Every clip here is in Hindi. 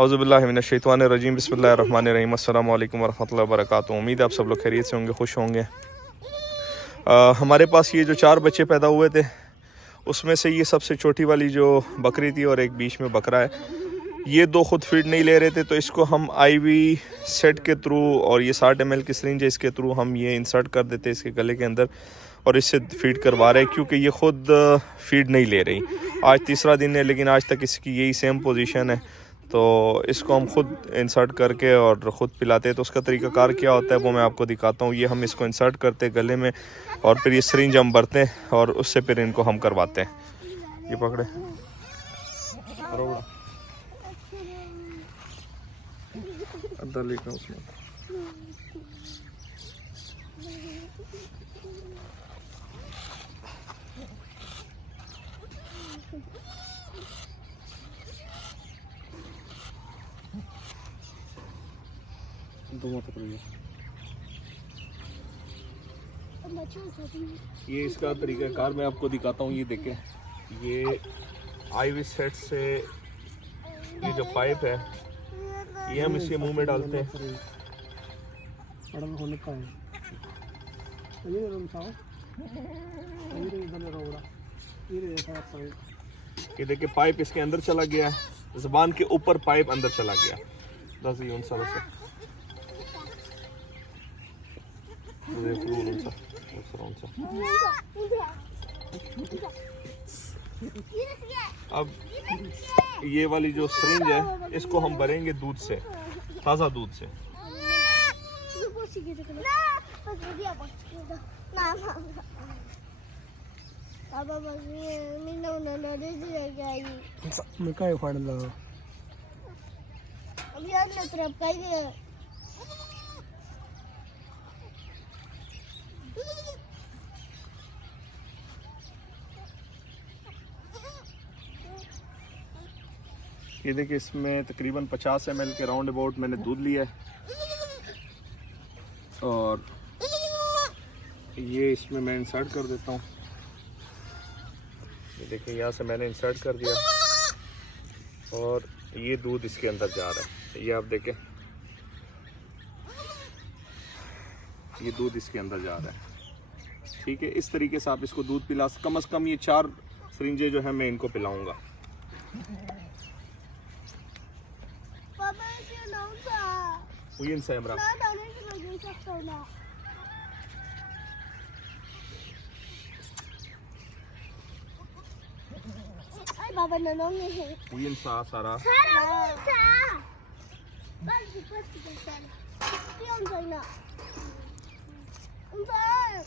औज़ुबिल्लाहि मिनश्शैतानिर्रजीम बिस्मिल्लाहिर्रहमानिर्रहीम अस्सलामु अलैकुम वरहमतुल्लाहि वबरकातुहू। उम्मीद है आप सब लोग खैरियत से होंगे, खुश होंगे। हमारे पास ये जो 4 बच्चे पैदा हुए थे उसमें से ये सबसे छोटी वाली जो बकरी थी और एक बीच में बकरा है, ये 2 खुद फीड नहीं ले रहे थे, तो इसको हम आईवी सेट के थ्रू और ये 60 ml की सिरिंज है, इसके थ्रू हम ये इंसर्ट कर देते इसके गले के अंदर और इससे फीड करवा रहे हैं, क्योंकि ये ख़ुद फीड नहीं ले रही। आज तीसरा दिन है लेकिन आज तक इसकी यही सेम पोजीशन है, तो इसको हम ख़ुद इंसर्ट करके और ख़ुद पिलाते हैं। तो उसका तरीक़ाकार क्या होता है वो मैं आपको दिखाता हूँ। ये हम इसको इंसर्ट करते हैं गले में और फिर ये सिरिंज हम भरते हैं और उससे फिर इनको हम करवाते हैं। ये पकड़े अंदर लेकर उसमें ये इसका तरीक़ाकार मैं आपको दिखाता हूँ। ये देखें, ये आईवी सेट से ये जो पाइप है ये हम इसके मुंह में डालते हैं। ये देखिए पाइप इसके अंदर चला गया, ज़बान के ऊपर पाइप अंदर चला गया। बस ये उनसा अब ये वाली जो सिरिंज है इसको हम भरेंगे दूध से, ताज़ा दूध से। ये देखिए इसमें तकरीबन 50 ml के राउंड अबाउट मैंने दूध लिया है और ये इसमें मैं इंसर्ट कर देता हूँ। ये देखिए यहाँ से मैंने इंसर्ट कर दिया और ये दूध इसके अंदर जा रहा है। ये आप देखें, ये दूध इसके अंदर जा रहा है। ठीक है, इस तरीके से आप इसको दूध पिला, कम से कम ये 4 सिरिंजें जो है मैं इनको पिलाऊंगा। Baba nanongnya. Uyin sa Sarah. Sarah. Balik sana. Pion sana. Unsa?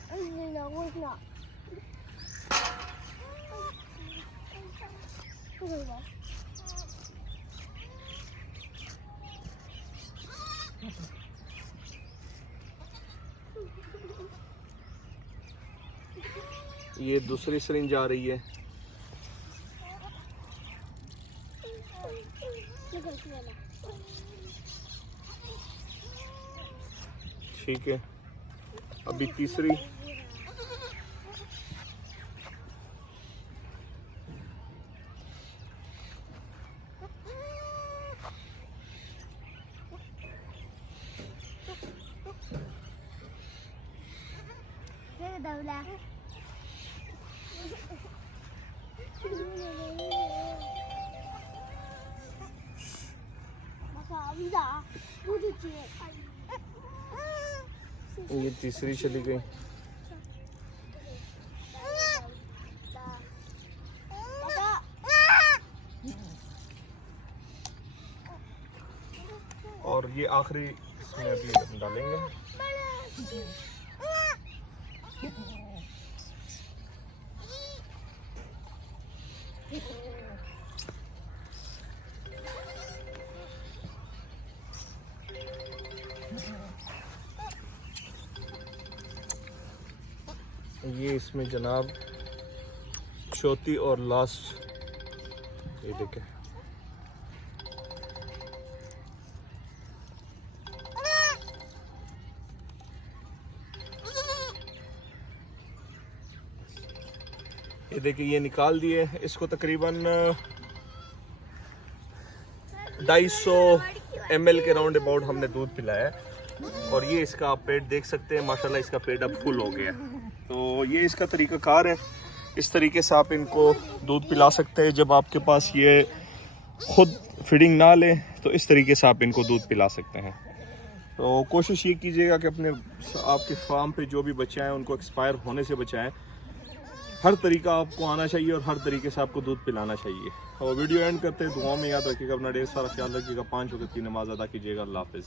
Ana na. ये दूसरी सिरिंज आ रही है। ठीक है, अभी तीसरी। ये तीसरी चली गई। और ये आखिरी इसमें अभी डालेंगे। ये इसमें जनाब चौथी और लास्ट, ये देखें ये देखिए ये निकाल दिए। इसको तकरीबन 250 ml के राउंड अबाउट हमने दूध पिलाया है। और ये इसका आप पेट देख सकते हैं, माशाल्लाह इसका पेट अब फुल हो गया। तो ये इसका तरीक़ाकार है, इस तरीके से आप इनको दूध पिला सकते हैं। जब आपके पास ये खुद फीडिंग ना ले तो इस तरीके से आप इनको दूध पिला सकते हैं। तो कोशिश ये कीजिएगा कि अपने आपके फार्म पे जो भी बच्चे हैं उनको एक्सपायर होने से बचाएं। हर तरीका आपको आना चाहिए और हर तरीके से आपको दूध पिलाना चाहिए। और वीडियो एंड करते हैं, दुआओं में याद रखिएगा, अपना ढेर सारा ख्याल रखिएगा, 5 वक्त की नमाज अदा कीजिएगा। अल्लाह हाफिज़।